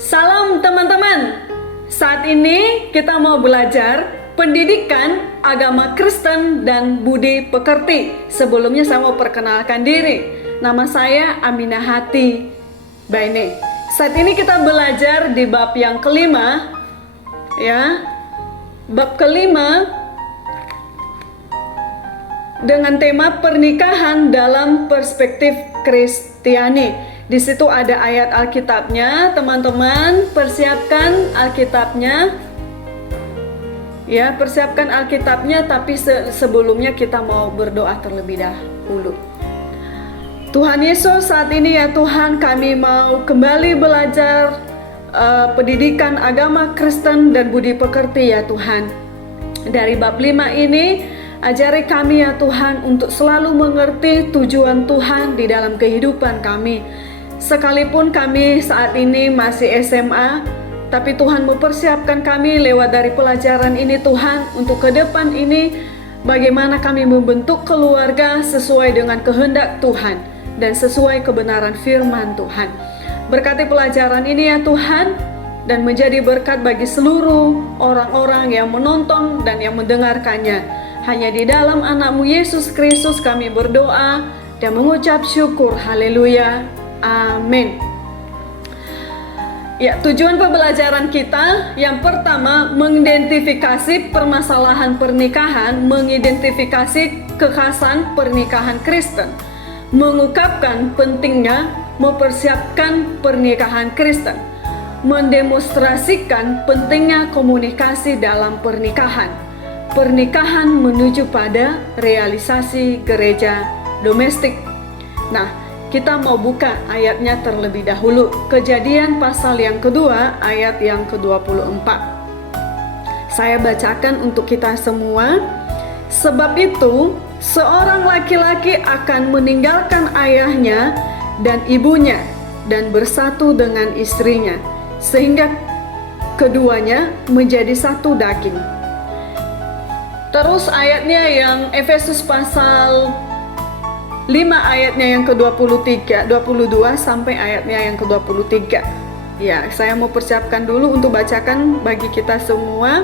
Salam teman-teman. Saat ini kita mau belajar pendidikan agama Kristen dan budi pekerti. Sebelumnya saya mau perkenalkan diri. Nama saya Aminah Hati Baine. Saat ini kita belajar di bab yang kelima, ya. Bab kelima dengan tema pernikahan dalam perspektif Kristiani. Di situ ada ayat Alkitabnya, teman-teman persiapkan Alkitabnya. Ya, persiapkan Alkitabnya, tapi sebelumnya kita mau berdoa terlebih dahulu. Tuhan Yesus, saat ini ya Tuhan, kami mau kembali belajar pendidikan agama Kristen dan budi pekerti ya Tuhan. Dari bab 5 ini, ajari kami ya Tuhan untuk selalu mengerti tujuan Tuhan di dalam kehidupan kami. Sekalipun kami saat ini masih SMA, tapi Tuhan mempersiapkan kami lewat dari pelajaran ini Tuhan, untuk ke depan ini bagaimana kami membentuk keluarga sesuai dengan kehendak Tuhan dan sesuai kebenaran firman Tuhan. Berkati pelajaran ini ya Tuhan, dan menjadi berkat bagi seluruh orang-orang yang menonton dan yang mendengarkannya. Hanya di dalam anak-Mu Yesus Kristus kami berdoa dan mengucap syukur. Haleluya. Amin. Ya, tujuan pembelajaran kita yang pertama, mengidentifikasi permasalahan pernikahan, mengidentifikasi kekhasan pernikahan Kristen, mengungkapkan pentingnya mempersiapkan pernikahan Kristen, mendemonstrasikan pentingnya komunikasi dalam pernikahan, pernikahan menuju pada realisasi gereja domestik. Nah, kita mau buka ayatnya terlebih dahulu. Kejadian pasal yang kedua, ayat yang ke-24. Saya bacakan untuk kita semua. Sebab itu, seorang laki-laki akan meninggalkan ayahnya dan ibunya dan bersatu dengan istrinya, sehingga keduanya menjadi satu daging. Terus ayatnya yang Efesus pasal 5 ayatnya yang ke-23, 22 sampai ayatnya yang ke-23. Ya, saya mau persiapkan dulu untuk bacakan bagi kita semua,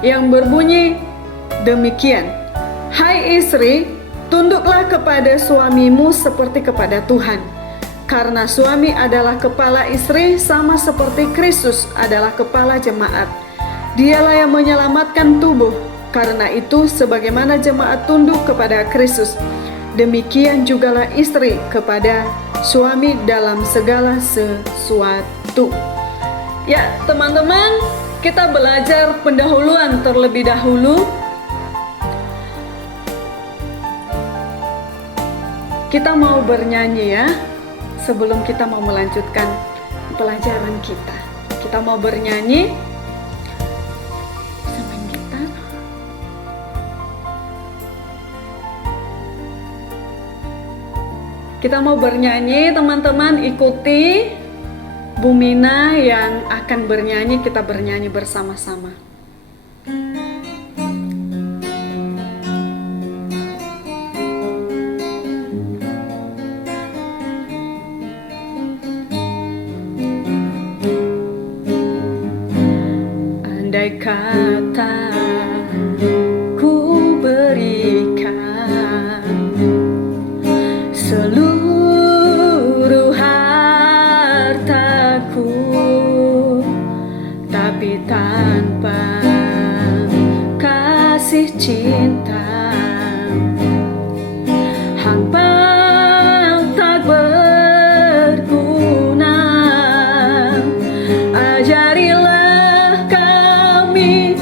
yang berbunyi demikian. Hai istri, tunduklah kepada suamimu seperti kepada Tuhan. Karena suami adalah kepala istri, sama seperti Kristus adalah kepala jemaat. Dialah yang menyelamatkan tubuh. Karena itu, sebagaimana jemaat tunduk kepada Kristus, demikian jugalah istri kepada suami dalam segala sesuatu. Ya, teman-teman, kita belajar pendahuluan terlebih dahulu. Kita mau bernyanyi ya, sebelum kita mau melanjutkan pelajaran kita. Kita mau bernyanyi. Kita mau bernyanyi, teman-teman ikuti Bu Mina yang akan bernyanyi, kita bernyanyi bersama-sama. Andai kata ku berikan seluruh hartaku, tapi tanpa kasih cinta, hampa tak berguna. Ajarilah kami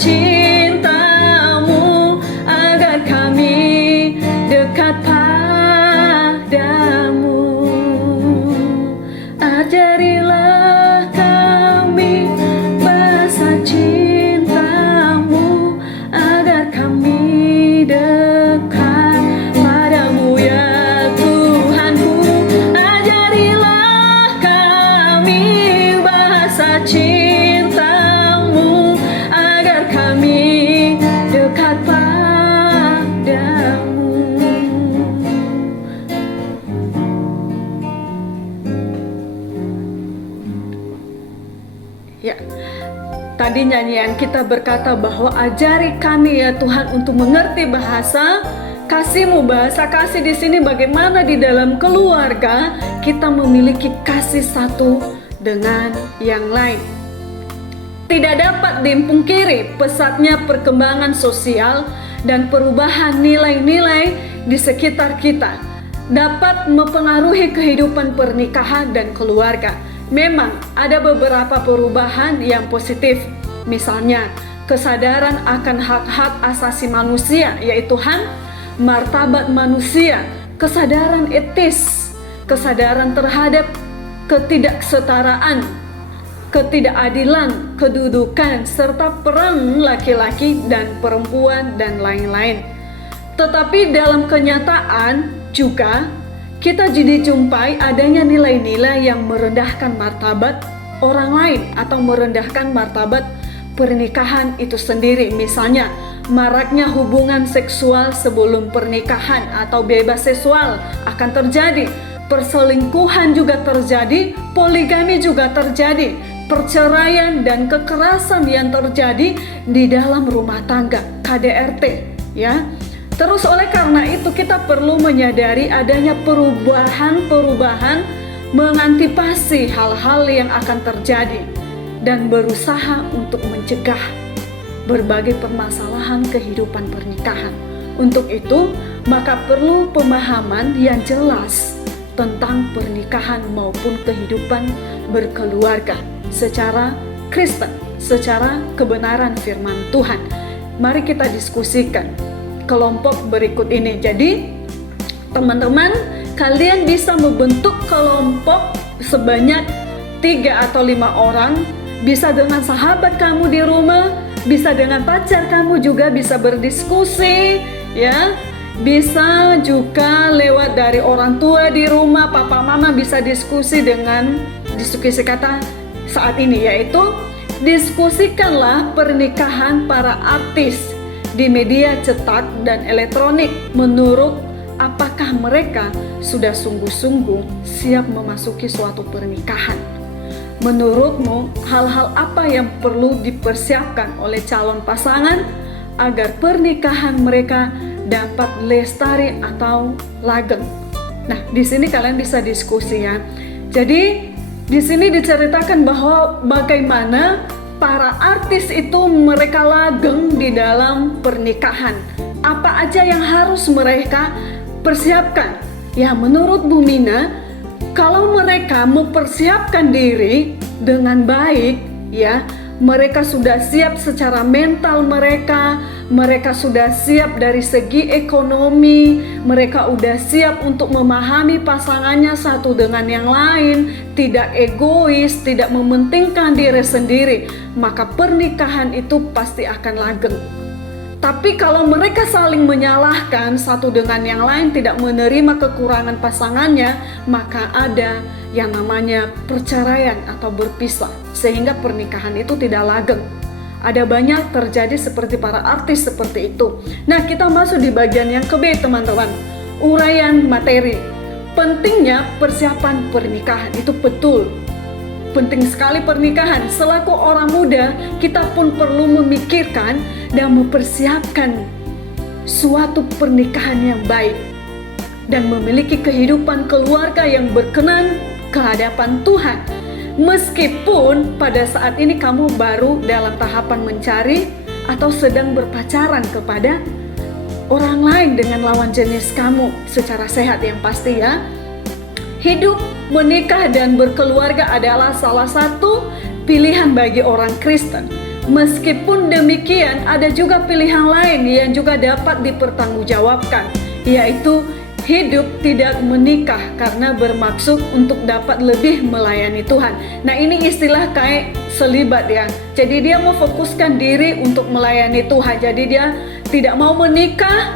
cintamu, agar kami dekat padamu. Ajarilah kami bahasa cintamu, agar kami dekat padamu ya Tuhanku. Ajarilah kami bahasa cintamu, agar kami dekat padamu. Ya, tadi nyanyian kita berkata bahwa ajari kami ya Tuhan untuk mengerti bahasa kasih-Mu. Bahasa kasih di sini bagaimana di dalam keluarga kita memiliki kasih satu dengan yang lain. Tidak dapat dipungkiri pesatnya perkembangan sosial dan perubahan nilai-nilai di sekitar kita dapat mempengaruhi kehidupan pernikahan dan keluarga. Memang ada beberapa perubahan yang positif, misalnya kesadaran akan hak-hak asasi manusia, yaitu HAM, martabat manusia, kesadaran etis, kesadaran terhadap ketidaksetaraan, ketidakadilan, kedudukan, serta peran laki-laki dan perempuan dan lain-lain. Tetapi dalam kenyataan juga kita jadi jumpai adanya nilai-nilai yang merendahkan martabat orang lain atau merendahkan martabat pernikahan itu sendiri. Misalnya, maraknya hubungan seksual sebelum pernikahan atau bebas seksual akan terjadi. Perselingkuhan juga terjadi, poligami juga terjadi, perceraian dan kekerasan yang terjadi di dalam rumah tangga, KDRT, ya. Terus oleh karena itu kita perlu menyadari adanya perubahan-perubahan, mengantisipasi hal-hal yang akan terjadi dan berusaha untuk mencegah berbagai permasalahan kehidupan pernikahan. Untuk itu, maka perlu pemahaman yang jelas tentang pernikahan maupun kehidupan berkeluarga secara Kristen, secara kebenaran firman Tuhan. Mari kita diskusikan kelompok berikut ini. Jadi, teman-teman, kalian bisa membentuk kelompok sebanyak 3 atau 5 orang, bisa dengan sahabat kamu di rumah, bisa dengan pacar kamu juga bisa berdiskusi, ya. Bisa juga lewat dari orang tua di rumah, papa mama bisa diskusi dengan diskusi kata saat ini, yaitu diskusikanlah pernikahan para artis di media cetak dan elektronik. Menurut apakah mereka sudah sungguh-sungguh siap memasuki suatu pernikahan? Menurutmu, hal-hal apa yang perlu dipersiapkan oleh calon pasangan agar pernikahan mereka dapat lestari atau langgeng? Nah, di sini kalian bisa diskusi ya. Jadi, di sini diceritakan bahwa bagaimana para artis itu mereka langgeng di dalam pernikahan. Apa aja yang harus mereka persiapkan? Ya, menurut Bu Mina, kalau mereka mempersiapkan diri dengan baik, ya, mereka sudah siap secara mental mereka sudah siap dari segi ekonomi, mereka sudah siap untuk memahami pasangannya satu dengan yang lain, tidak egois, tidak mementingkan diri sendiri, maka pernikahan itu pasti akan langgeng. Tapi kalau mereka saling menyalahkan satu dengan yang lain, tidak menerima kekurangan pasangannya, maka ada yang namanya perceraian atau berpisah, sehingga pernikahan itu tidak langgeng. Ada banyak terjadi seperti para artis seperti itu. Nah, kita masuk di bagian yang ke-B, teman-teman. Uraian materi. Pentingnya persiapan pernikahan itu betul. Penting sekali pernikahan. Selaku orang muda, kita pun perlu memikirkan dan mempersiapkan suatu pernikahan yang baik dan memiliki kehidupan keluarga yang berkenan ke hadapan Tuhan. Meskipun pada saat ini kamu baru dalam tahapan mencari atau sedang berpacaran kepada orang lain dengan lawan jenis kamu secara sehat yang pasti ya. Hidup, menikah dan berkeluarga adalah salah satu pilihan bagi orang Kristen. Meskipun demikian, ada juga pilihan lain yang juga dapat dipertanggungjawabkan, yaitu hidup tidak menikah karena bermaksud untuk dapat lebih melayani Tuhan. Nah, ini istilah kayak selibat ya. Jadi dia memfokuskan diri untuk melayani Tuhan. Jadi dia tidak mau menikah,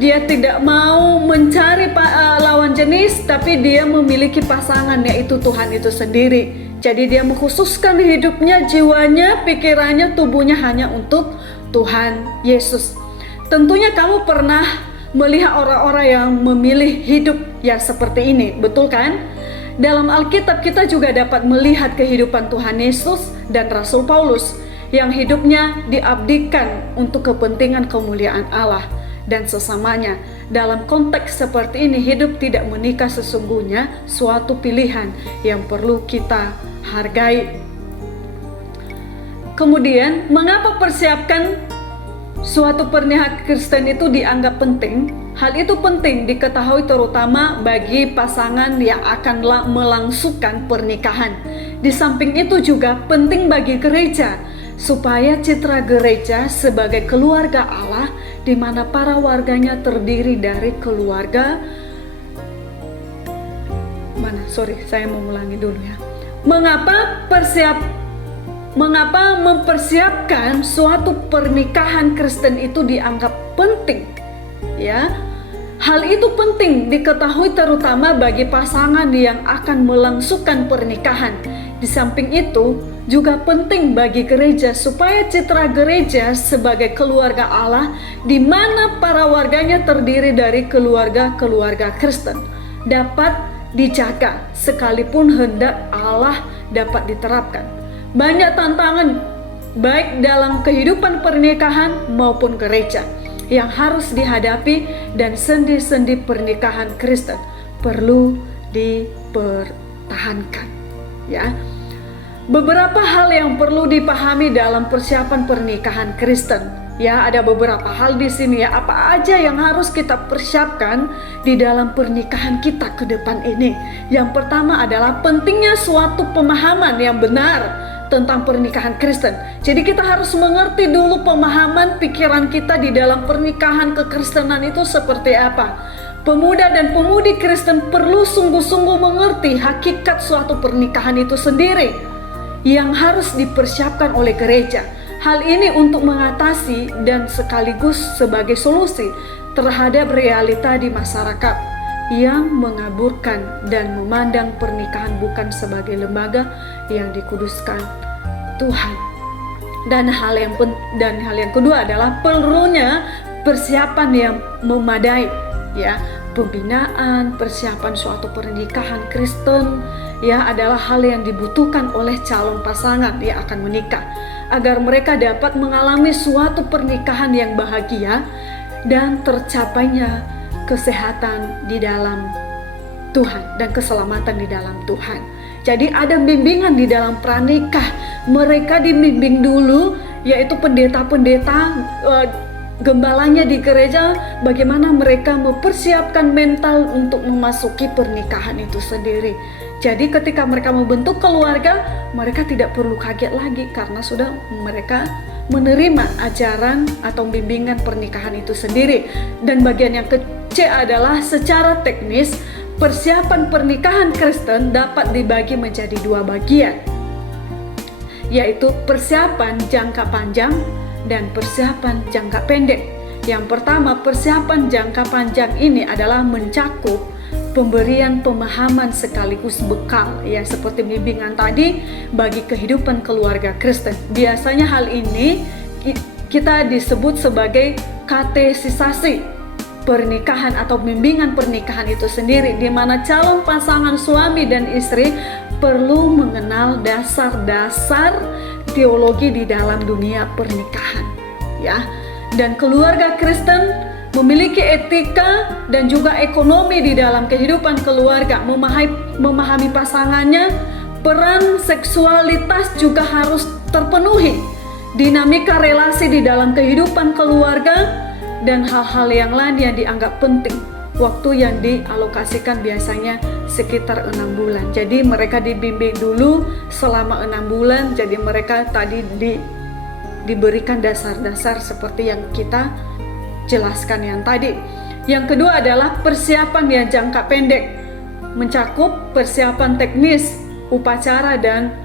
dia tidak mau mencari lawan jenis, tapi dia memiliki pasangan, yaitu Tuhan itu sendiri. Jadi dia mengkhususkan hidupnya, jiwanya, pikirannya, tubuhnya hanya untuk Tuhan Yesus. Tentunya kamu pernah melihat orang-orang yang memilih hidup yang seperti ini, betul kan? Dalam Alkitab kita juga dapat melihat kehidupan Tuhan Yesus dan Rasul Paulus yang hidupnya diabdikan untuk kepentingan kemuliaan Allah dan sesamanya. Dalam konteks seperti ini, hidup tidak menikah sesungguhnya suatu pilihan yang perlu kita hargai. Kemudian, mengapa persiapkan suatu pernikahan Kristen itu dianggap penting? Hal itu penting diketahui terutama bagi pasangan yang akan melangsungkan pernikahan. Di samping itu juga penting bagi gereja, supaya citra gereja sebagai keluarga Allah di mana para warganya terdiri dari keluarga saya mau ulangi dulu ya. Mengapa mempersiapkan suatu pernikahan Kristen itu dianggap penting? Ya, hal itu penting diketahui terutama bagi pasangan yang akan melangsungkan pernikahan. Di samping itu, juga penting bagi gereja supaya citra gereja sebagai keluarga Allah di mana para warganya terdiri dari keluarga-keluarga Kristen dapat dijaga sekalipun hendak Allah dapat diterapkan. Banyak tantangan baik dalam kehidupan pernikahan maupun gereja yang harus dihadapi dan sendi-sendi pernikahan Kristen perlu dipertahankan ya. Beberapa hal yang perlu dipahami dalam persiapan pernikahan Kristen. Ya, ada beberapa hal di sini ya. Apa aja yang harus kita persiapkan di dalam pernikahan kita ke depan ini? Yang pertama adalah pentingnya suatu pemahaman yang benar tentang pernikahan Kristen. Jadi kita harus mengerti dulu pemahaman pikiran kita di dalam pernikahan kekristenan itu seperti apa. Pemuda dan pemudi Kristen perlu sungguh-sungguh mengerti hakikat suatu pernikahan itu sendiri yang harus dipersiapkan oleh gereja. Hal ini untuk mengatasi dan sekaligus sebagai solusi terhadap realita di masyarakat yang mengaburkan dan memandang pernikahan bukan sebagai lembaga yang dikuduskan Tuhan. Dan hal yang kedua adalah perlunya persiapan yang memadai ya. Pembinaan, persiapan suatu pernikahan Kristen ya adalah hal yang dibutuhkan oleh calon pasangan yang akan menikah agar mereka dapat mengalami suatu pernikahan yang bahagia dan tercapainya kesehatan di dalam Tuhan dan keselamatan di dalam Tuhan. Jadi ada bimbingan di dalam pranikah. Mereka dibimbing dulu, yaitu pendeta-pendeta gembalanya di gereja, bagaimana mereka mempersiapkan mental untuk memasuki pernikahan itu sendiri. Jadi ketika mereka membentuk keluarga, mereka tidak perlu kaget lagi karena sudah mereka menerima ajaran atau bimbingan pernikahan itu sendiri. Dan bagian yang kecil adalah secara teknis, persiapan pernikahan Kristen dapat dibagi menjadi dua bagian, yaitu persiapan jangka panjang dan persiapan jangka pendek. Yang pertama, persiapan jangka panjang ini adalah mencakup pemberian pemahaman sekaligus bekal ya, seperti bimbingan tadi bagi kehidupan keluarga Kristen. Biasanya hal ini kita disebut sebagai katesisasi pernikahan atau bimbingan pernikahan itu sendiri, di mana calon pasangan suami dan istri perlu mengenal dasar-dasar teologi di dalam dunia pernikahan ya. Dan keluarga Kristen memiliki etika dan juga ekonomi di dalam kehidupan keluarga, memahami pasangannya, peran seksualitas juga harus terpenuhi, dinamika relasi di dalam kehidupan keluarga, dan hal-hal yang lain yang dianggap penting. Waktu yang dialokasikan biasanya sekitar 6 bulan. Jadi mereka dibimbing dulu selama 6 bulan. Jadi mereka tadi diberikan dasar-dasar seperti yang kita jelaskan yang tadi. Yang kedua adalah persiapan yang jangka pendek, mencakup persiapan teknis, upacara dan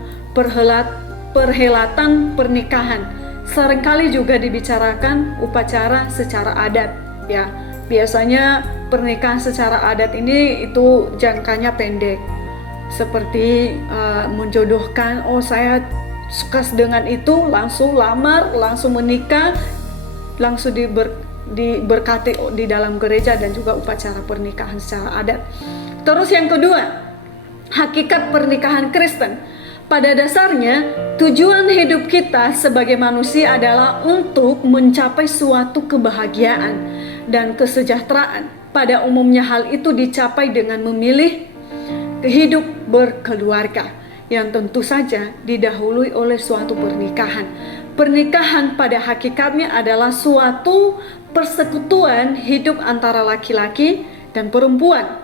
perhelatan pernikahan. Seringkali juga dibicarakan upacara secara adat, ya. Biasanya pernikahan secara adat ini itu jangkanya pendek. Seperti menjodohkan, oh saya suka dengan itu, langsung lamar, langsung menikah, langsung diberkati di dalam gereja dan juga upacara pernikahan secara adat. Terus yang kedua, hakikat pernikahan Kristen. Pada dasarnya, tujuan hidup kita sebagai manusia adalah untuk mencapai suatu kebahagiaan dan kesejahteraan. Pada umumnya hal itu dicapai dengan memilih hidup berkeluarga yang tentu saja didahului oleh suatu pernikahan. Pernikahan pada hakikatnya adalah suatu persekutuan hidup antara laki-laki dan perempuan,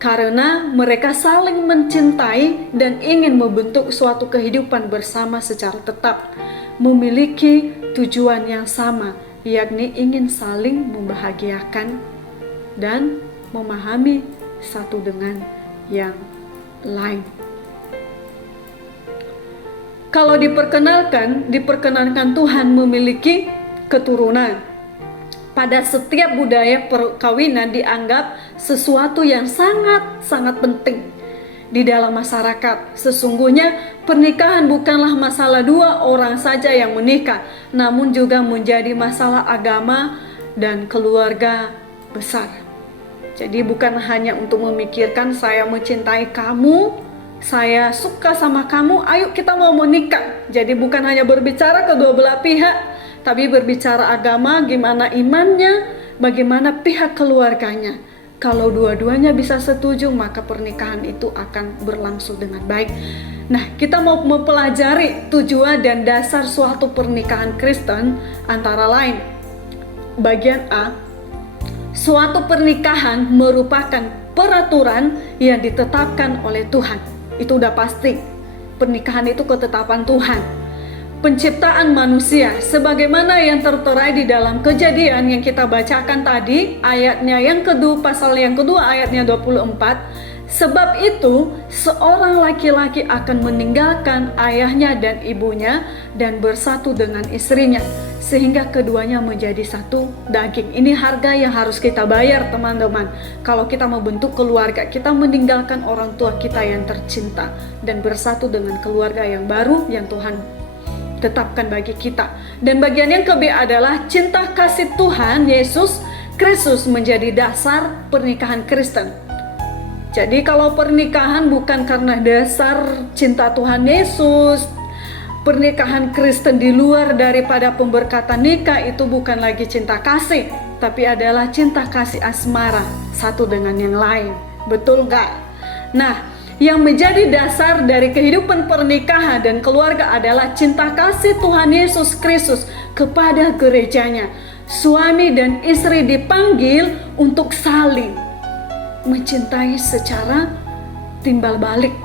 karena mereka saling mencintai dan ingin membentuk suatu kehidupan bersama secara tetap, memiliki tujuan yang sama, yakni ingin saling membahagiakan dan memahami satu dengan yang lain. Kalau diperkenankan Tuhan memiliki keturunan. Pada setiap budaya perkawinan dianggap sesuatu yang sangat-sangat penting di dalam masyarakat. Sesungguhnya pernikahan bukanlah masalah dua orang saja yang menikah, namun juga menjadi masalah agama dan keluarga besar. Jadi bukan hanya untuk memikirkan saya mencintai kamu, saya suka sama kamu, ayo kita mau menikah. Jadi bukan hanya berbicara kedua belah pihak, tapi berbicara agama, gimana imannya, bagaimana pihak keluarganya. Kalau dua-duanya bisa setuju, maka pernikahan itu akan berlangsung dengan baik. Nah, kita mau mempelajari tujuan dan dasar suatu pernikahan Kristen antara lain. Bagian A, suatu pernikahan merupakan peraturan yang ditetapkan oleh Tuhan. Itu udah pasti. Pernikahan itu ketetapan Tuhan. Penciptaan manusia sebagaimana yang tertera di dalam Kejadian yang kita bacakan tadi, ayatnya yang kedua, pasal yang kedua ayatnya 24. Sebab itu seorang laki-laki akan meninggalkan ayahnya dan ibunya dan bersatu dengan istrinya, sehingga keduanya menjadi satu daging. Ini harga yang harus kita bayar, teman-teman. Kalau kita membentuk keluarga, kita meninggalkan orang tua kita yang tercinta dan bersatu dengan keluarga yang baru yang Tuhan tetapkan bagi kita. Dan bagian yang ke-B adalah cinta kasih Tuhan Yesus Kristus menjadi dasar pernikahan Kristen. Jadi kalau pernikahan bukan karena dasar cinta Tuhan Yesus, pernikahan Kristen di luar daripada pemberkatan nikah, itu bukan lagi cinta kasih, tapi adalah cinta kasih asmara satu dengan yang lain. Betul nggak? Nah, yang menjadi dasar dari kehidupan pernikahan dan keluarga adalah cinta kasih Tuhan Yesus Kristus kepada gerejanya. Suami dan istri dipanggil untuk saling mencintai secara timbal balik,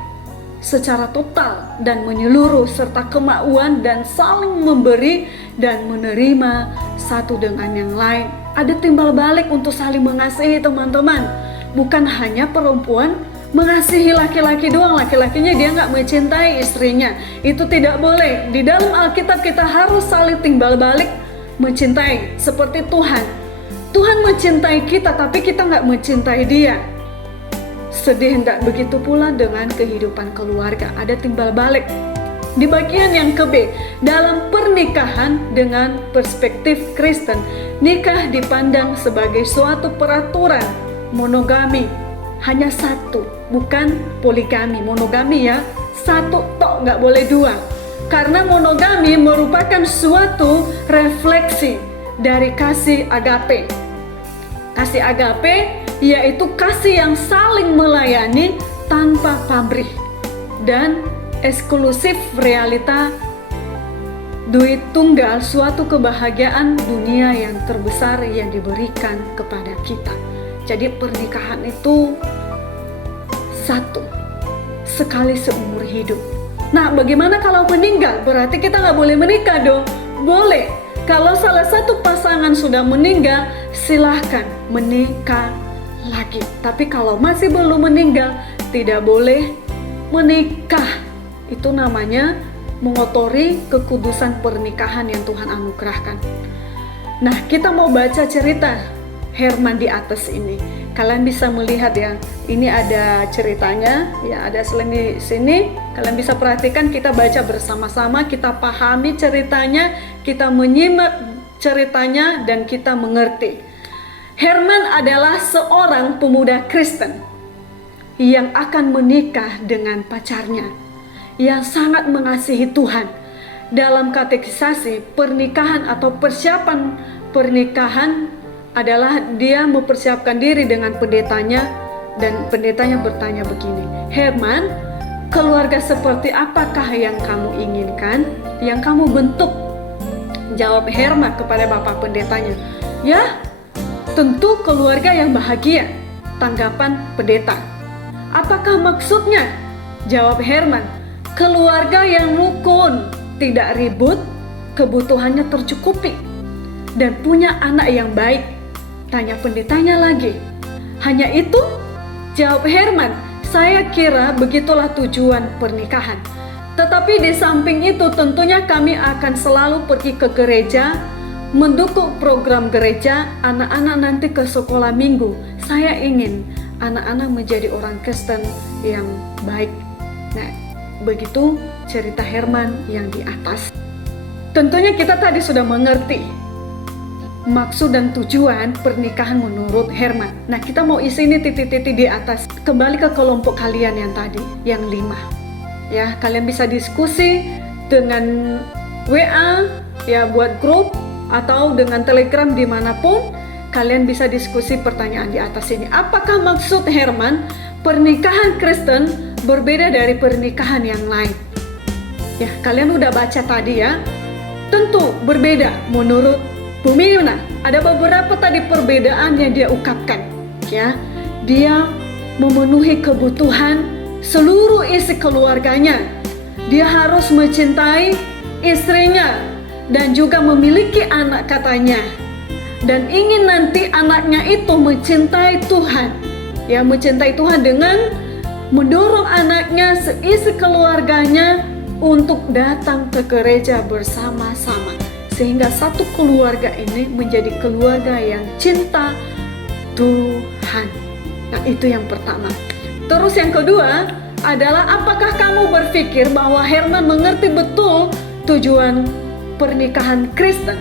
secara total dan menyeluruh, serta kemauan dan saling memberi dan menerima satu dengan yang lain. Ada timbal balik untuk saling mengasihi, teman-teman. Bukan hanya perempuan mengasihi laki-laki doang, laki-lakinya dia nggak mencintai istrinya. Itu tidak boleh. Di dalam Alkitab kita harus saling timbal balik mencintai seperti Tuhan. Tuhan mencintai kita, tapi kita nggak mencintai dia. Sedih hendak begitu pula dengan kehidupan keluarga. Ada timbal balik. Di bagian yang ke-B, dalam pernikahan dengan perspektif Kristen, nikah dipandang sebagai suatu peraturan monogami. Hanya satu, bukan poligami. Monogami ya, satu tok, nggak boleh dua. Karena monogami merupakan suatu refleksi dari kasih agape. Kasih agape yaitu kasih yang saling melayani tanpa pamrih dan eksklusif, realita duit tunggal, suatu kebahagiaan dunia yang terbesar yang diberikan kepada kita. Jadi pernikahan itu satu, sekali seumur hidup. Nah, bagaimana kalau meninggal? Berarti kita nggak boleh menikah dong. boleh. Kalau salah satu pasangan sudah meninggal, silahkan menikah lagi. Tapi kalau masih belum meninggal, tidak boleh menikah. Itu namanya mengotori kekudusan pernikahan yang Tuhan anugerahkan. Nah, kita mau baca cerita Herman di atas ini. Kalian bisa melihat ya, ini ada ceritanya, ya ada selain di sini. Kalian bisa perhatikan, kita baca bersama-sama, kita pahami ceritanya, kita menyimak ceritanya, dan kita mengerti. Herman adalah seorang pemuda Kristen yang akan menikah dengan pacarnya, yang sangat mengasihi Tuhan. Dalam katekisasi, pernikahan atau persiapan pernikahan adalah dia mempersiapkan diri dengan pendetanya, dan pendetanya bertanya begini, Herman, keluarga seperti apakah yang kamu inginkan, yang kamu bentuk? Jawab Herman kepada bapak pendetanya, ya tentu keluarga yang bahagia. Tanggapan pendeta, apakah maksudnya? Jawab Herman, keluarga yang rukun, tidak ribut, kebutuhannya tercukupi, dan punya anak yang baik. Tanya pendetanya lagi, hanya itu? Jawab Herman, saya kira begitulah tujuan pernikahan. Tetapi di samping itu tentunya kami akan selalu pergi ke gereja, mendukung program gereja, anak-anak nanti ke sekolah minggu. Saya ingin anak-anak menjadi orang Kristen yang baik. Nah, begitu cerita Herman yang di atas. Tentunya kita tadi sudah mengerti maksud dan tujuan pernikahan menurut Herman. Nah, kita mau isi ini titik-titik di atas. Kembali ke kelompok kalian yang tadi, yang 5. Ya, kalian bisa diskusi dengan WA, ya buat grup, atau dengan Telegram dimanapun. Kalian bisa diskusi pertanyaan di atas ini. Apakah maksud Herman pernikahan Kristen berbeda dari pernikahan yang lain? Ya, kalian udah baca tadi ya. Tentu berbeda menurut Bu Mina. Ada beberapa tadi perbedaan yang dia ungkapkan. Ya, dia memenuhi kebutuhan seluruh isi keluarganya. Dia harus mencintai istrinya dan juga memiliki anak katanya. Dan ingin nanti anaknya itu mencintai Tuhan. Ya, mencintai Tuhan dengan mendorong anaknya seisi keluarganya untuk datang ke gereja bersama-sama. Sehingga satu keluarga ini menjadi keluarga yang cinta Tuhan. Nah, itu yang pertama. Terus yang kedua adalah, apakah kamu berpikir bahwa Herman mengerti betul tujuan pernikahan Kristen?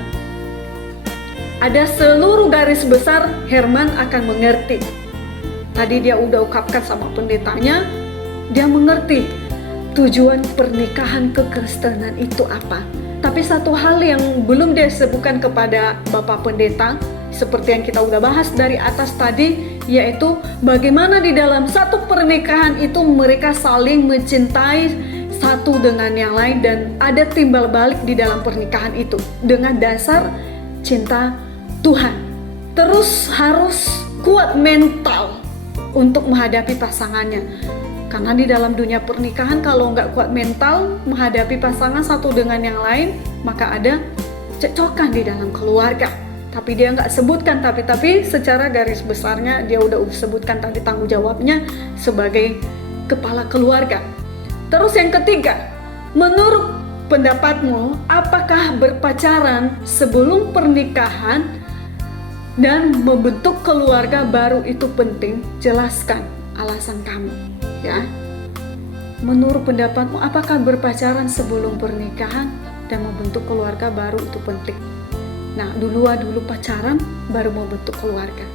Ada seluruh garis besar Herman akan mengerti. Tadi dia udah ungkapkan sama pendetanya, dia mengerti tujuan pernikahan kekristenan itu apa. Tapi satu hal yang belum dia sebutkan kepada Bapak Pendeta, seperti yang kita udah bahas dari atas tadi, yaitu bagaimana di dalam satu pernikahan itu mereka saling mencintai satu dengan yang lain, dan ada timbal balik di dalam pernikahan itu dengan dasar cinta Tuhan. Terus harus kuat mental untuk menghadapi pasangannya. Karena di dalam dunia pernikahan kalau nggak kuat mental menghadapi pasangan satu dengan yang lain, maka ada cekcokan di dalam keluarga. Tapi dia nggak sebutkan, tapi secara garis besarnya dia udah sebutkan tadi tanggung jawabnya sebagai kepala keluarga. Terus yang ketiga, menurut pendapatmu, apakah berpacaran sebelum pernikahan dan membentuk keluarga baru itu penting? Jelaskan alasan kamu. Ya, menurut pendapatmu, apakah berpacaran sebelum pernikahan dan membentuk keluarga baru itu penting? Nah, dulu pacaran baru membentuk keluarga.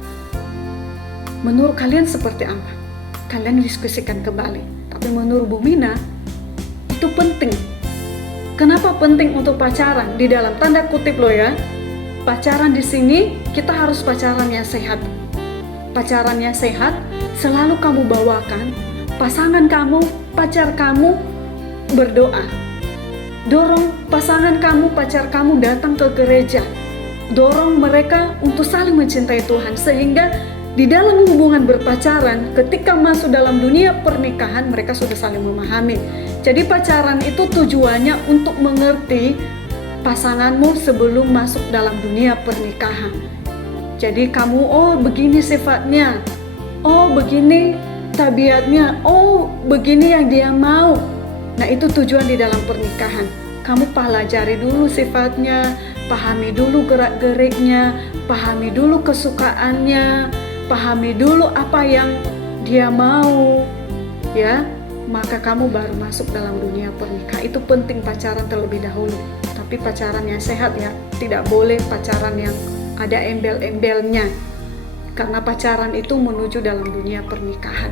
Menurut kalian seperti apa? Kalian diskusikan kembali. Tapi menurut Bu Mina itu penting. Kenapa penting untuk pacaran? Di dalam tanda kutip loh ya. Pacaran di sini kita harus pacaran yang sehat. Pacaran yang sehat selalu kamu bawakan pasangan kamu, pacar kamu berdoa. Dorong pasangan kamu, pacar kamu datang ke gereja. Dorong mereka untuk saling mencintai Tuhan. Sehingga di dalam hubungan berpacaran, ketika masuk dalam dunia pernikahan, mereka sudah saling memahami. Jadi pacaran itu tujuannya untuk mengerti pasanganmu sebelum masuk dalam dunia pernikahan. Jadi kamu, oh begini sifatnya, oh begini tabiatnya, oh begini yang dia mau. Nah, itu tujuan di dalam pernikahan. Kamu pelajari dulu sifatnya, pahami dulu gerak-geriknya, pahami dulu kesukaannya, pahami dulu apa yang dia mau, ya. Maka kamu baru masuk dalam dunia pernikahan. Itu penting pacaran terlebih dahulu. Tapi pacaran yang sehat ya, tidak boleh pacaran yang ada embel-embelnya. Karena pacaran itu menuju dalam dunia pernikahan.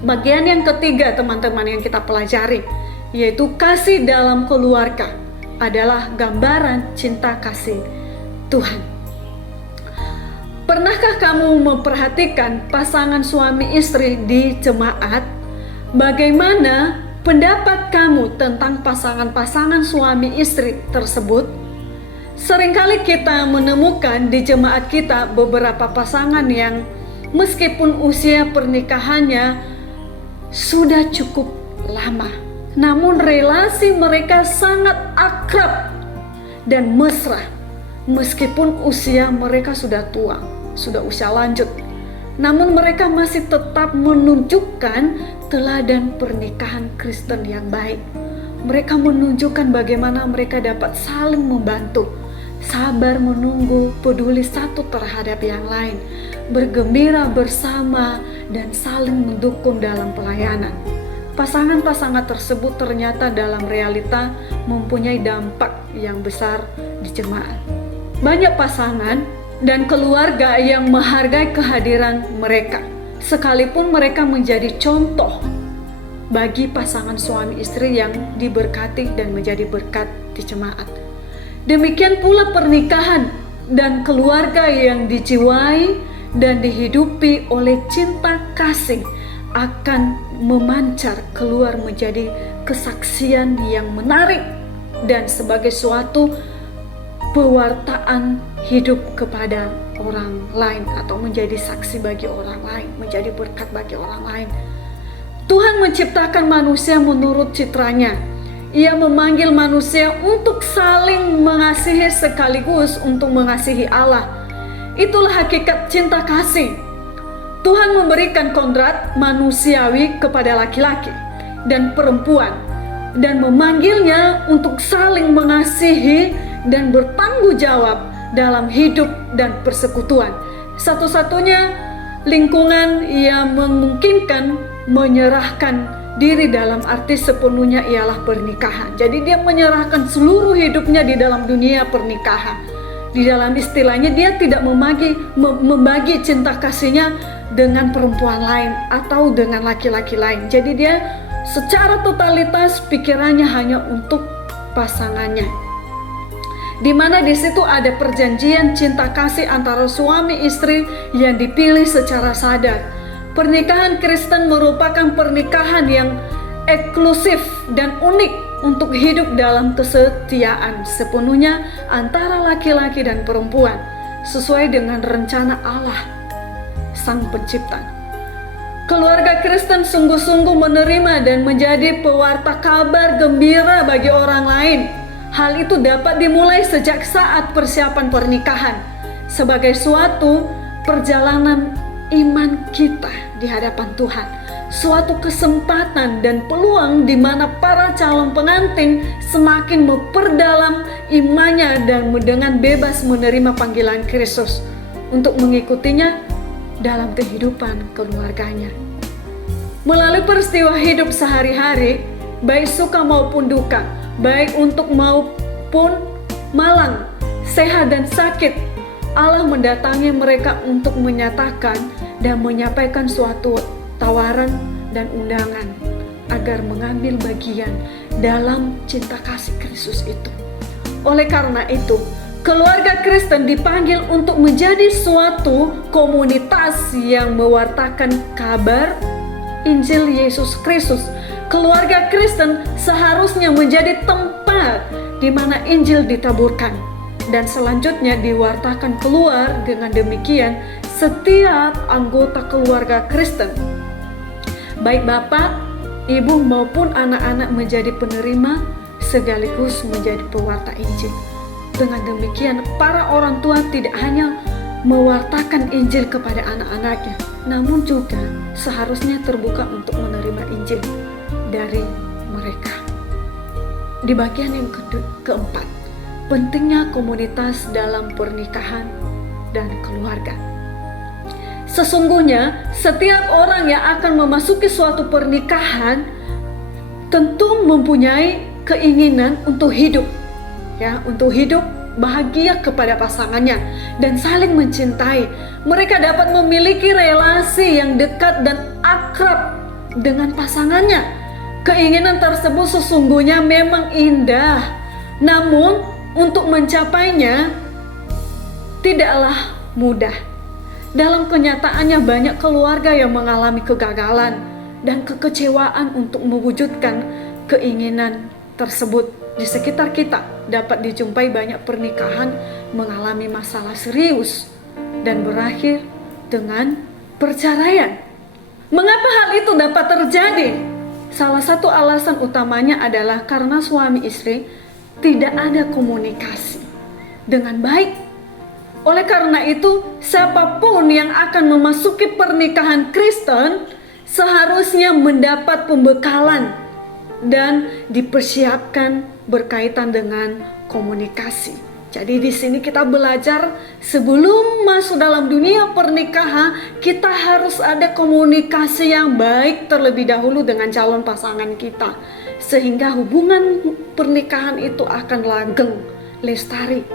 Bagian yang ketiga teman-teman yang kita pelajari, yaitu kasih dalam keluarga, adalah gambaran cinta kasih Tuhan. Pernahkah kamu memperhatikan pasangan suami istri di jemaat? Bagaimana pendapat kamu tentang pasangan-pasangan suami istri tersebut? Seringkali kita menemukan di jemaat kita beberapa pasangan yang meskipun usia pernikahannya sudah cukup lama, namun relasi mereka sangat akrab dan mesra meskipun usia mereka sudah tua, sudah usia lanjut. Namun mereka masih tetap menunjukkan teladan pernikahan Kristen yang baik. Mereka menunjukkan bagaimana mereka dapat saling membantu, sabar menunggu, peduli satu terhadap yang lain, bergembira bersama, dan saling mendukung dalam pelayanan. Pasangan-pasangan tersebut ternyata dalam realita mempunyai dampak yang besar di jemaat. Banyak pasangan dan keluarga yang menghargai kehadiran mereka, sekalipun mereka menjadi contoh bagi pasangan suami istri yang diberkati dan menjadi berkat di jemaat. Demikian pula pernikahan dan keluarga yang dijiwai dan dihidupi oleh cinta kasih akan memancar keluar menjadi kesaksian yang menarik dan sebagai suatu pewartaan hidup kepada orang lain, atau menjadi saksi bagi orang lain, menjadi berkat bagi orang lain. Tuhan menciptakan manusia menurut citranya. Ia memanggil manusia untuk saling mengasihi sekaligus untuk mengasihi Allah. Itulah hakikat cinta kasih. Tuhan memberikan kodrat manusiawi kepada laki-laki dan perempuan dan memanggilnya untuk saling mengasihi dan bertanggung jawab dalam hidup dan persekutuan. Satu-satunya lingkungan yang memungkinkan menyerahkan diri dalam arti sepenuhnya ialah pernikahan. Jadi dia menyerahkan seluruh hidupnya di dalam dunia pernikahan. Di dalam istilahnya dia tidak membagi cinta kasihnya dengan perempuan lain atau dengan laki-laki lain. Jadi dia secara totalitas pikirannya hanya untuk pasangannya. Di mana di situ ada perjanjian cinta kasih antara suami istri yang dipilih secara sadar. Pernikahan Kristen merupakan pernikahan yang eksklusif dan unik untuk hidup dalam kesetiaan sepenuhnya antara laki-laki dan perempuan sesuai dengan rencana Allah Sang Pencipta. Keluarga Kristen sungguh-sungguh menerima dan menjadi pewarta kabar gembira bagi orang lain. Hal itu dapat dimulai sejak saat persiapan pernikahan sebagai suatu perjalanan iman kita di hadapan Tuhan. Suatu kesempatan dan peluang di mana para calon pengantin semakin memperdalam imannya dan dengan bebas menerima panggilan Kristus untuk mengikutinya dalam kehidupan keluarganya. Melalui peristiwa hidup sehari-hari, baik suka maupun duka, baik untuk maupun malang, sehat dan sakit, Allah mendatangi mereka untuk menyatakan dan menyampaikan suatu tawaran dan undangan agar mengambil bagian dalam cinta kasih Kristus itu. Oleh karena itu, keluarga Kristen dipanggil untuk menjadi suatu komunitas yang mewartakan kabar Injil Yesus Kristus. Keluarga Kristen seharusnya menjadi tempat di mana Injil ditaburkan dan selanjutnya diwartakan keluar. Dengan demikian, setiap anggota keluarga Kristen, baik bapak, ibu maupun anak-anak menjadi penerima sekaligus menjadi pewarta Injil. Dengan demikian, para orang tua tidak hanya mewartakan Injil kepada anak-anaknya, namun juga seharusnya terbuka untuk menerima Injil dari mereka. Di bagian yang keempat, pentingnya komunitas dalam pernikahan dan keluarga. Sesungguhnya, setiap orang yang akan memasuki suatu pernikahan tentu mempunyai keinginan untuk hidup, untuk hidup bahagia kepada pasangannya dan saling mencintai. Mereka dapat memiliki relasi yang dekat dan akrab dengan pasangannya. Keinginan tersebut sesungguhnya memang indah, namun untuk mencapainya tidaklah mudah. Dalam kenyataannya banyak keluarga yang mengalami kegagalan dan kekecewaan untuk mewujudkan keinginan tersebut. Di sekitar kita dapat dijumpai banyak pernikahan mengalami masalah serius dan berakhir dengan perceraian. Mengapa hal itu dapat terjadi? Salah satu alasan utamanya adalah karena suami istri tidak ada komunikasi dengan baik. Oleh karena itu, siapapun yang akan memasuki pernikahan Kristen seharusnya mendapat pembekalan dan dipersiapkan berkaitan dengan komunikasi. Jadi di sini kita belajar sebelum masuk dalam dunia pernikahan, kita harus ada komunikasi yang baik terlebih dahulu dengan calon pasangan kita, sehingga hubungan pernikahan itu akan langgeng, lestari,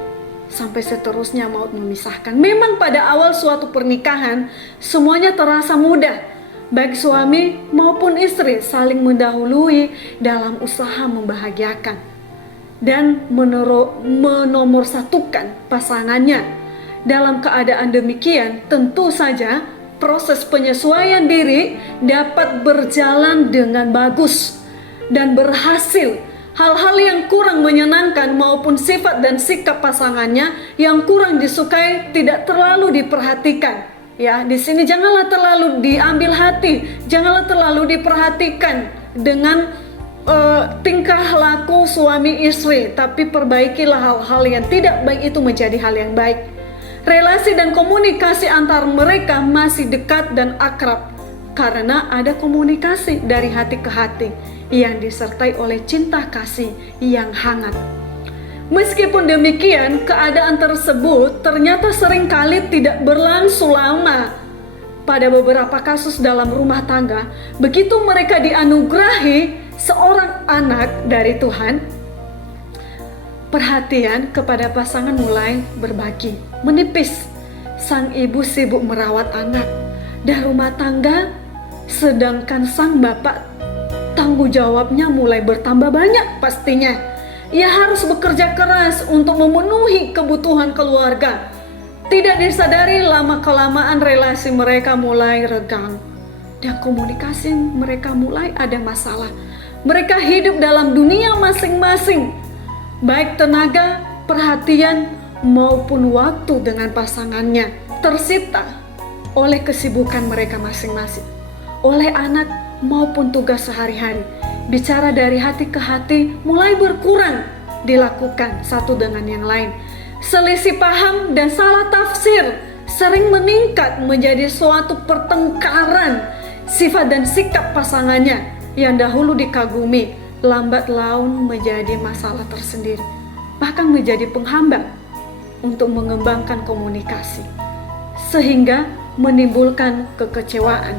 sampai seterusnya maut memisahkan. Memang pada awal suatu pernikahan semuanya terasa mudah, baik suami maupun istri saling mendahului dalam usaha membahagiakan dan menomorsatukan pasangannya. Dalam keadaan demikian, tentu saja proses penyesuaian diri dapat berjalan dengan bagus dan berhasil. Hal-hal yang kurang menyenangkan maupun sifat dan sikap pasangannya yang kurang disukai tidak terlalu diperhatikan. Ya, di sini janganlah terlalu diambil hati, janganlah terlalu diperhatikan dengan tingkah laku suami istri, tapi perbaikilah hal-hal yang tidak baik itu menjadi hal yang baik. Relasi dan komunikasi antar mereka masih dekat dan akrab karena ada komunikasi dari hati ke hati yang disertai oleh cinta kasih yang hangat. Meskipun demikian, keadaan tersebut ternyata seringkali tidak berlangsung lama. Pada beberapa kasus dalam rumah tangga, begitu mereka dianugerahi seorang anak dari Tuhan, perhatian kepada pasangan mulai berbagi, menipis. Sang ibu sibuk merawat anak dan rumah tangga, sedangkan sang bapak tanggung jawabnya mulai bertambah banyak pastinya. Ia harus bekerja keras untuk memenuhi kebutuhan keluarga. Tidak disadari lama-kelamaan relasi mereka mulai renggang dan komunikasi mereka mulai ada masalah. Mereka hidup dalam dunia masing-masing, baik tenaga, perhatian maupun waktu dengan pasangannya tersita oleh kesibukan mereka masing-masing, oleh anak maupun tugas sehari-hari. Bicara dari hati ke hati mulai berkurang dilakukan satu dengan yang lain. Selisih paham dan salah tafsir sering meningkat menjadi suatu pertengkaran. Sifat dan sikap pasangannya yang dahulu dikagumi lambat laun menjadi masalah tersendiri, bahkan menjadi penghambat untuk mengembangkan komunikasi, sehingga menimbulkan kekecewaan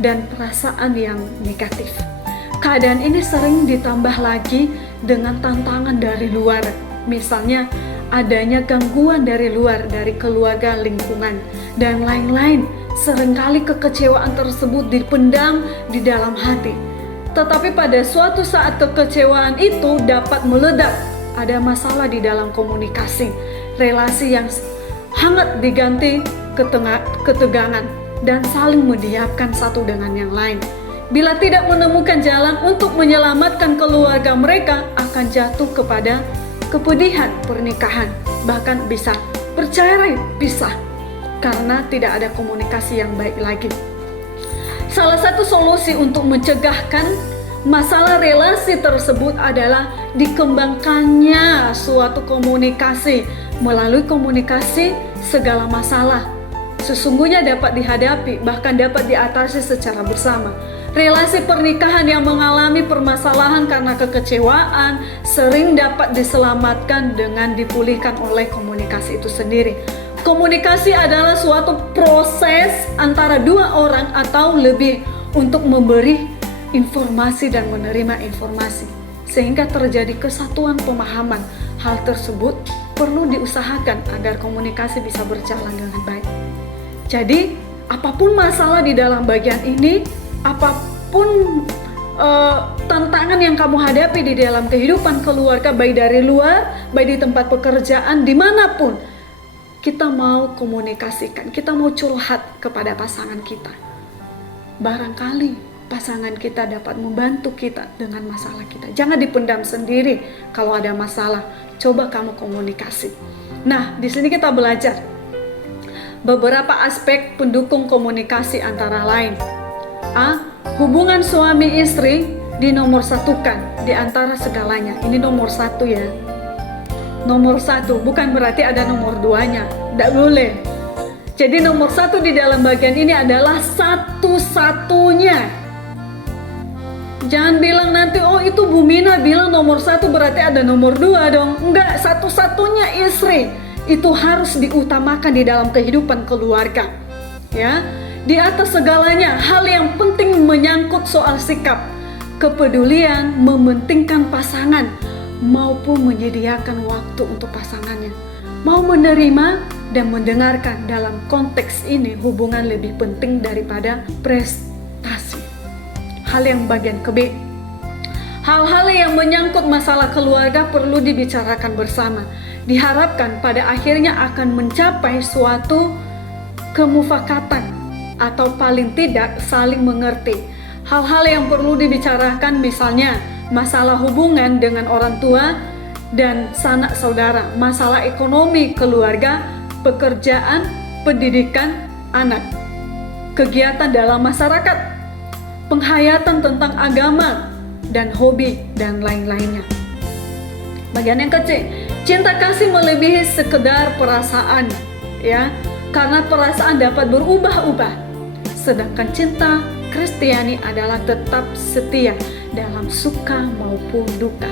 dan perasaan yang negatif. Keadaan ini sering ditambah lagi dengan tantangan dari luar, misalnya adanya gangguan dari luar, dari keluarga, lingkungan, dan lain-lain. Seringkali kekecewaan tersebut dipendam di dalam hati, tetapi pada suatu saat kekecewaan itu dapat meledak. Ada masalah di dalam komunikasi, relasi yang hangat diganti ketegangan dan saling mendiamkan satu dengan yang lain. Bila tidak menemukan jalan untuk menyelamatkan keluarga mereka, akan jatuh kepada kepedihan pernikahan, bahkan bisa bercerai pisah karena tidak ada komunikasi yang baik lagi. Salah satu solusi untuk mencegahkan Masalah relasi tersebut adalah dikembangkannya suatu komunikasi. Melalui komunikasi, segala masalah sesungguhnya dapat dihadapi, bahkan dapat diatasi secara bersama. Relasi pernikahan yang mengalami permasalahan karena kekecewaan sering dapat diselamatkan dengan dipulihkan oleh komunikasi itu sendiri. Komunikasi adalah suatu proses antara dua orang atau lebih untuk memberi informasi dan menerima informasi, sehingga terjadi kesatuan pemahaman. Hal tersebut perlu diusahakan agar komunikasi bisa berjalan dengan baik. Jadi, apapun masalah di dalam bagian ini, apapun tantangan yang kamu hadapi di dalam kehidupan keluarga, baik dari luar, baik di tempat pekerjaan, dimanapun, kita mau komunikasikan, kita mau curhat kepada pasangan kita. Barangkali pasangan kita dapat membantu kita dengan masalah kita. Jangan dipendam sendiri kalau ada masalah. Coba kamu komunikasi. Nah, di sini kita belajar beberapa aspek pendukung komunikasi antara lain. A. Hubungan suami istri dinomorsatukan di antara segalanya. Ini nomor satu ya. Nomor satu, bukan berarti ada nomor duanya. Tidak boleh. Jadi nomor satu di dalam bagian ini adalah satu-satunya. Jangan bilang nanti, oh itu Bu Mina bilang nomor satu berarti ada nomor dua dong. Enggak, satu-satunya istri. Itu harus diutamakan di dalam kehidupan keluarga. Ya, di atas segalanya, hal yang penting menyangkut soal sikap, kepedulian, mementingkan pasangan, maupun menyediakan waktu untuk pasangannya. Mau menerima dan mendengarkan. Dalam konteks ini, hubungan lebih penting daripada prestasi. Hal yang bagian ke-B. Hal-hal yang menyangkut masalah keluarga perlu dibicarakan bersama. Diharapkan pada akhirnya akan mencapai suatu kemufakatan atau paling tidak saling mengerti. Hal-hal yang perlu dibicarakan misalnya masalah hubungan dengan orang tua dan sanak saudara, masalah ekonomi keluarga, pekerjaan, pendidikan anak, kegiatan dalam masyarakat, penghayatan tentang agama dan hobi dan lain-lainnya. Bagian yang kecil, cinta kasih melebihi sekedar perasaan, ya, karena perasaan dapat berubah-ubah. Sedangkan cinta Kristiani adalah tetap setia dalam suka maupun duka,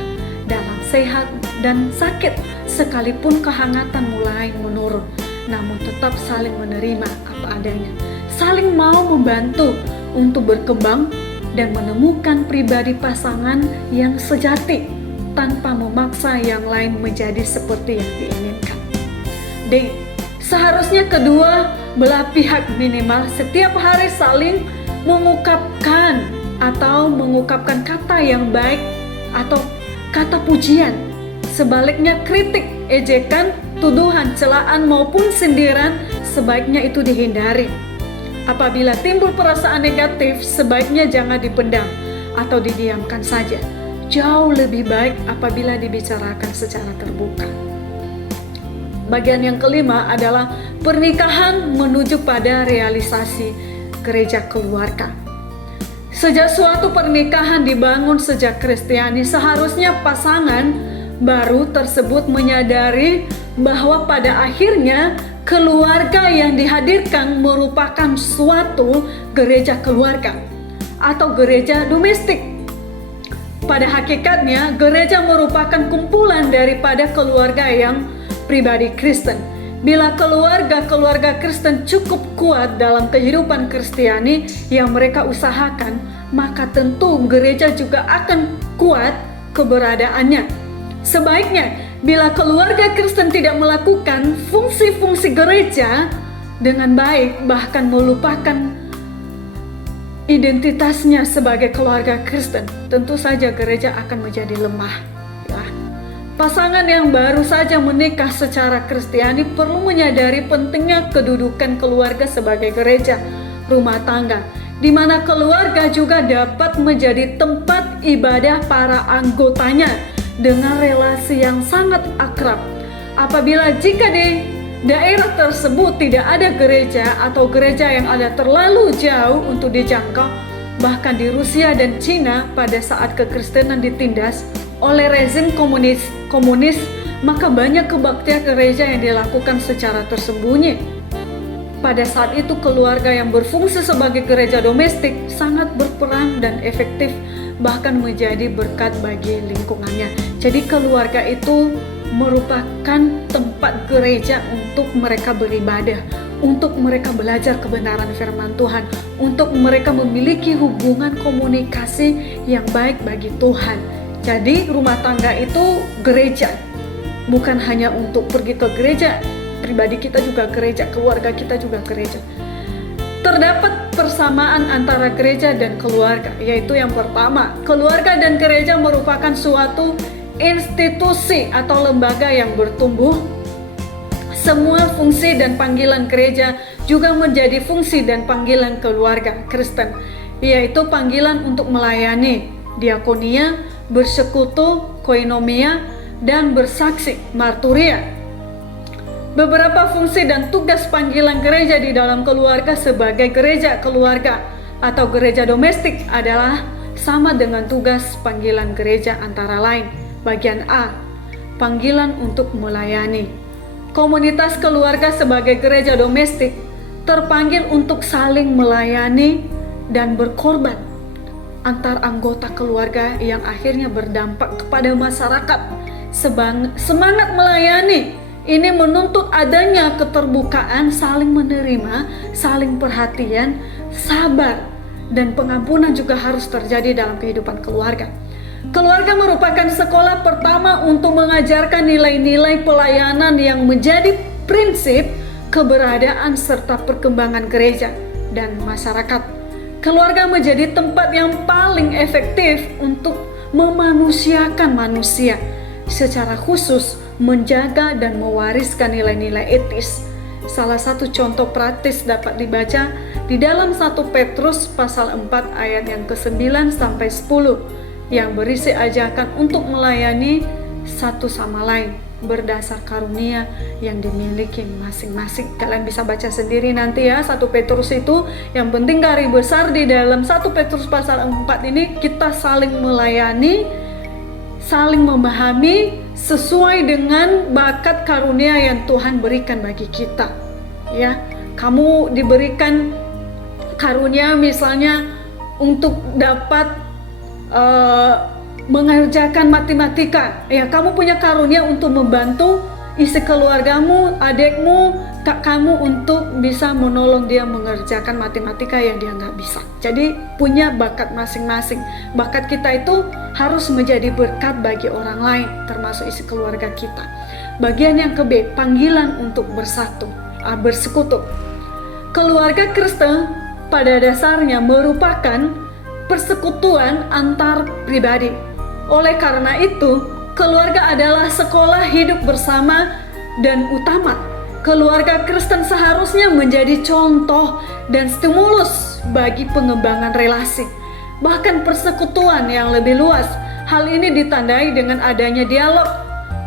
dalam sehat dan sakit, sekalipun kehangatan mulai menurun, namun tetap saling menerima apa adanya, saling mau membantu untuk berkembang dan menemukan pribadi pasangan yang sejati, tanpa memaksa yang lain menjadi seperti yang diinginkan. D. Seharusnya kedua belah pihak minimal setiap hari saling mengungkapkan kata yang baik atau kata pujian. Sebaliknya kritik, ejekan, tuduhan, celaan maupun sindiran sebaiknya itu dihindari. Apabila timbul perasaan negatif, sebaiknya jangan dipendam atau didiamkan saja. Jauh lebih baik apabila dibicarakan secara terbuka. Bagian yang kelima adalah pernikahan menuju pada realisasi gereja keluarga. Sejak suatu pernikahan dibangun sejak Kristiani, seharusnya pasangan baru tersebut menyadari bahwa pada akhirnya keluarga yang dihadirkan merupakan suatu gereja keluarga atau gereja domestik. Pada hakikatnya, gereja merupakan kumpulan daripada keluarga yang pribadi Kristen. Bila keluarga Kristen cukup kuat dalam kehidupan Kristiani yang mereka usahakan, maka tentu gereja juga akan kuat keberadaannya. Sebaiknya, bila keluarga Kristen tidak melakukan fungsi-fungsi gereja dengan baik, bahkan melupakan identitasnya sebagai keluarga Kristen, tentu saja gereja akan menjadi lemah. Ya. Pasangan yang baru saja menikah secara Kristiani perlu menyadari pentingnya kedudukan keluarga sebagai gereja rumah tangga, di mana keluarga juga dapat menjadi tempat ibadah para anggotanya dengan relasi yang sangat akrab. Apabila jika di daerah tersebut tidak ada gereja atau gereja yang ada terlalu jauh untuk dijangkau, Bahkan di Rusia dan Cina pada saat kekristenan ditindas oleh rezim komunis, maka banyak kebaktian gereja yang dilakukan secara tersembunyi. Pada saat itu keluarga yang berfungsi sebagai gereja domestik sangat berperan dan efektif, bahkan menjadi berkat bagi lingkungannya. Jadi keluarga itu merupakan tempat gereja untuk mereka beribadah, untuk mereka belajar kebenaran firman Tuhan, untuk mereka memiliki hubungan komunikasi yang baik bagi Tuhan. Jadi rumah tangga itu gereja, bukan hanya untuk pergi ke gereja, pribadi kita juga gereja, keluarga kita juga gereja. Terdapat persamaan antara gereja dan keluarga, yaitu yang pertama, keluarga dan gereja merupakan suatu institusi atau lembaga yang bertumbuh. Semua fungsi dan panggilan gereja juga menjadi fungsi dan panggilan keluarga Kristen, yaitu panggilan untuk melayani, diakonia, bersekutu, koinomia, dan bersaksi, marturia. Beberapa fungsi dan tugas panggilan gereja di dalam keluarga sebagai gereja keluarga atau gereja domestik adalah sama dengan tugas panggilan gereja antara lain. Bagian A, panggilan untuk melayani. Komunitas keluarga sebagai gereja domestik terpanggil untuk saling melayani dan berkorban antar anggota keluarga yang akhirnya berdampak kepada masyarakat. Semangat melayani ini menuntut adanya keterbukaan, saling menerima, saling perhatian, sabar, dan pengampunan juga harus terjadi dalam kehidupan keluarga. Keluarga merupakan sekolah pertama untuk mengajarkan nilai-nilai pelayanan yang menjadi prinsip keberadaan serta perkembangan gereja dan masyarakat. Keluarga menjadi tempat yang paling efektif untuk memanusiakan manusia, secara khusus menjaga dan mewariskan nilai-nilai etis. Salah satu contoh praktis dapat dibaca di dalam 1 Petrus pasal 4 ayat yang ke-9 sampai 10 yang berisi ajakan untuk melayani satu sama lain berdasar karunia yang dimiliki masing-masing. Kalian bisa baca sendiri nanti ya 1 Petrus itu. Yang penting garis besar di dalam 1 Petrus pasal 4 ini kita saling melayani, saling memahami sesuai dengan bakat karunia yang Tuhan berikan bagi kita. Ya, kamu diberikan karunia misalnya untuk dapat mengerjakan matematika, ya kamu punya karunia untuk membantu isi keluargamu, adikmu, kamu untuk bisa menolong dia mengerjakan matematika yang dia nggak bisa. Jadi punya bakat masing-masing. Bakat kita itu harus menjadi berkat bagi orang lain, termasuk isi keluarga kita. Bagian yang ke-B, panggilan untuk bersekutu. Keluarga Kristen pada dasarnya merupakan persekutuan antar pribadi. Oleh karena itu, keluarga adalah sekolah hidup bersama dan utama. Keluarga Kristen seharusnya menjadi contoh dan stimulus bagi pengembangan relasi, bahkan persekutuan yang lebih luas. Hal ini ditandai dengan adanya dialog,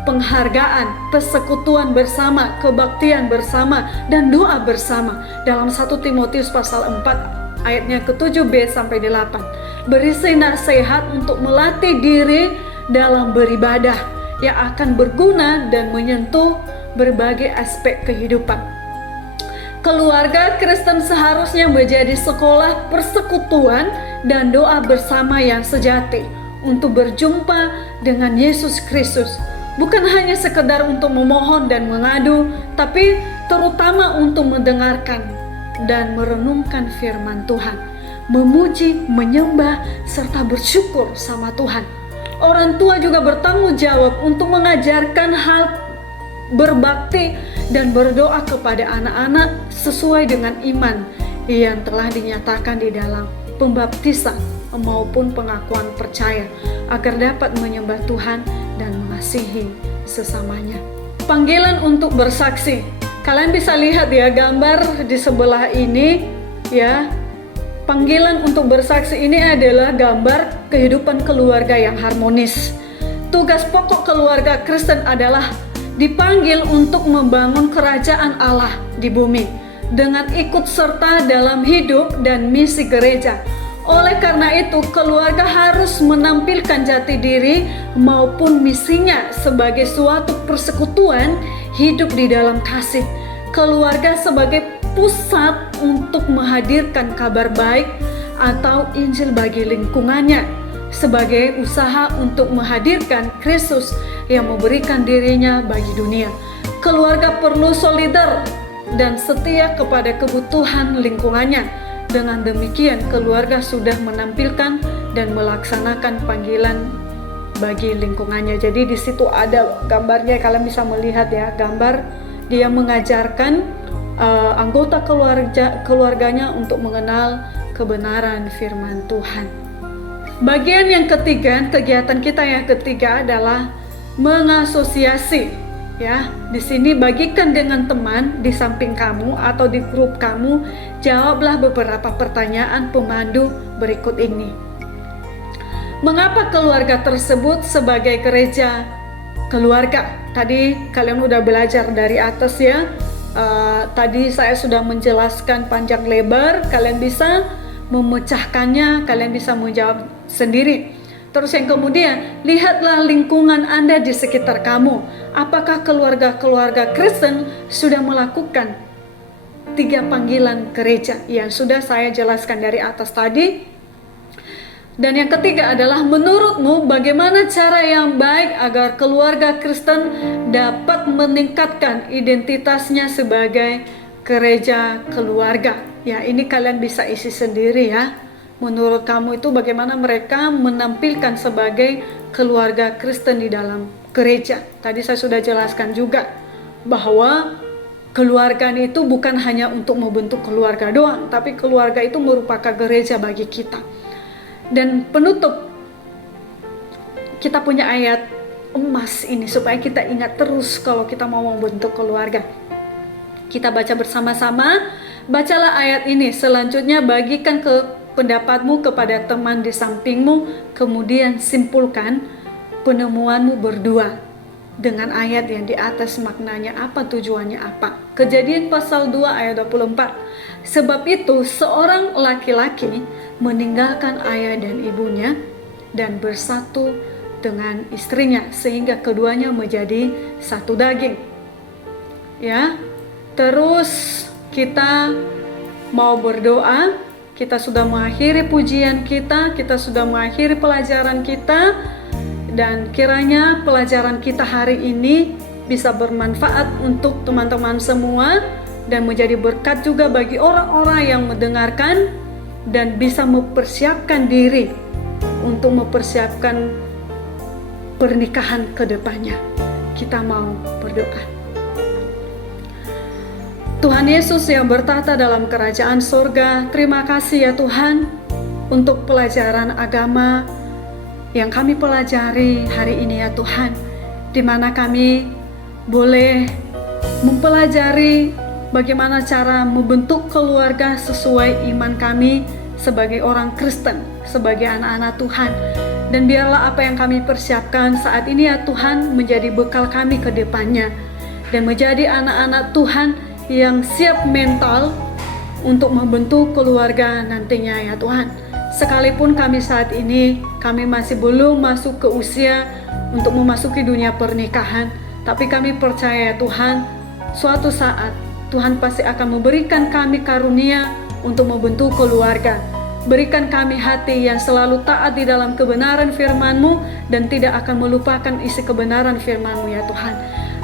penghargaan, persekutuan bersama, kebaktian bersama, dan doa bersama dalam 1 Timotius pasal 4 ayatnya ke-7b sampai 8, berisi nasihat untuk melatih diri dalam beribadah yang akan berguna dan menyentuh berbagai aspek kehidupan. Keluarga Kristen seharusnya menjadi sekolah persekutuan dan doa bersama yang sejati untuk berjumpa dengan Yesus Kristus. Bukan hanya sekedar untuk memohon dan mengadu, tapi terutama untuk mendengarkan dan merenungkan firman Tuhan, memuji, menyembah, serta bersyukur sama Tuhan. Orang tua juga bertanggung jawab untuk mengajarkan hal berbakti dan berdoa kepada anak-anak sesuai dengan iman yang telah dinyatakan di dalam pembaptisan maupun pengakuan percaya, agar dapat menyembah Tuhan dan mengasihi sesamanya. Panggilan untuk bersaksi. Kalian bisa lihat ya gambar di sebelah ini ya. Panggilan untuk bersaksi ini adalah gambar kehidupan keluarga yang harmonis. Tugas pokok keluarga Kristen adalah dipanggil untuk membangun kerajaan Allah di bumi dengan ikut serta dalam hidup dan misi gereja. Oleh karena itu, keluarga harus menampilkan jati diri maupun misinya sebagai suatu persekutuan hidup di dalam kasih. Keluarga sebagai pusat untuk menghadirkan kabar baik atau Injil bagi lingkungannya, sebagai usaha untuk menghadirkan Kristus yang memberikan dirinya bagi dunia. Keluarga perlu solidar dan setia kepada kebutuhan lingkungannya. Dengan demikian, keluarga sudah menampilkan dan melaksanakan panggilan bagi lingkungannya. Jadi di situ ada gambarnya, kalian bisa melihat ya, gambar dia mengajarkan anggota keluarganya untuk mengenal kebenaran firman Tuhan. Bagian yang ketiga, kegiatan kita yang ketiga adalah mengasosiasi. Ya, di sini bagikan dengan teman di samping kamu atau di grup kamu, jawablah beberapa pertanyaan pemandu berikut ini. Mengapa keluarga tersebut sebagai gereja keluarga? Tadi kalian udah belajar dari atas ya. Tadi saya sudah menjelaskan panjang lebar, kalian bisa memecahkannya, kalian bisa menjawab sendiri. Terus yang kemudian, lihatlah lingkungan Anda di sekitar kamu. Apakah keluarga-keluarga Kristen sudah melakukan 3 panggilan gereja yang sudah saya jelaskan dari atas tadi? Dan yang ketiga adalah, menurutmu bagaimana cara yang baik agar keluarga Kristen dapat meningkatkan identitasnya sebagai gereja keluarga? Ya, ini kalian bisa isi sendiri ya. Menurut kamu itu bagaimana mereka menampilkan sebagai keluarga Kristen di dalam gereja? Tadi saya sudah jelaskan juga bahwa keluarga itu bukan hanya untuk membentuk keluarga doang, tapi keluarga itu merupakan gereja bagi kita. Dan penutup, kita punya ayat emas ini supaya kita ingat terus kalau kita mau membentuk keluarga. Kita baca bersama-sama. Bacalah ayat ini. Selanjutnya bagikan pendapatmu kepada teman di sampingmu, kemudian simpulkan penemuanmu berdua dengan ayat yang di atas, maknanya apa, tujuannya apa. Kejadian pasal 2 ayat 24. Sebab itu seorang laki-laki meninggalkan ayah dan ibunya dan bersatu dengan istrinya sehingga keduanya menjadi satu daging. Ya. Terus kita mau berdoa. Kita sudah mengakhiri pujian kita sudah mengakhiri pelajaran kita, dan kiranya pelajaran kita hari ini bisa bermanfaat untuk teman-teman semua dan menjadi berkat juga bagi orang-orang yang mendengarkan dan bisa mempersiapkan diri untuk mempersiapkan pernikahan ke depannya. Kita mau berdoa. Tuhan Yesus yang bertahta dalam kerajaan sorga, terima kasih ya Tuhan untuk pelajaran agama yang kami pelajari hari ini ya Tuhan, di mana kami boleh mempelajari bagaimana cara membentuk keluarga sesuai iman kami sebagai orang Kristen, sebagai anak-anak Tuhan. Dan biarlah apa yang kami persiapkan saat ini ya Tuhan menjadi bekal kami ke depannya, dan menjadi anak-anak Tuhan yang siap mental untuk membentuk keluarga nantinya ya Tuhan. Sekalipun kami saat ini, kami masih belum masuk ke usia untuk memasuki dunia pernikahan, tapi kami percaya ya Tuhan, suatu saat Tuhan pasti akan memberikan kami karunia untuk membentuk keluarga. Berikan kami hati yang selalu taat di dalam kebenaran firman-Mu dan tidak akan melupakan isi kebenaran firman-Mu ya Tuhan.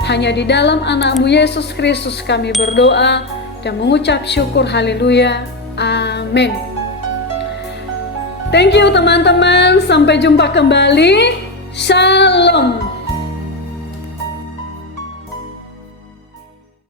Hanya di dalam anak-Mu Yesus Kristus kami berdoa dan mengucap syukur, haleluya, amin. Thank you teman-teman, sampai jumpa kembali, shalom.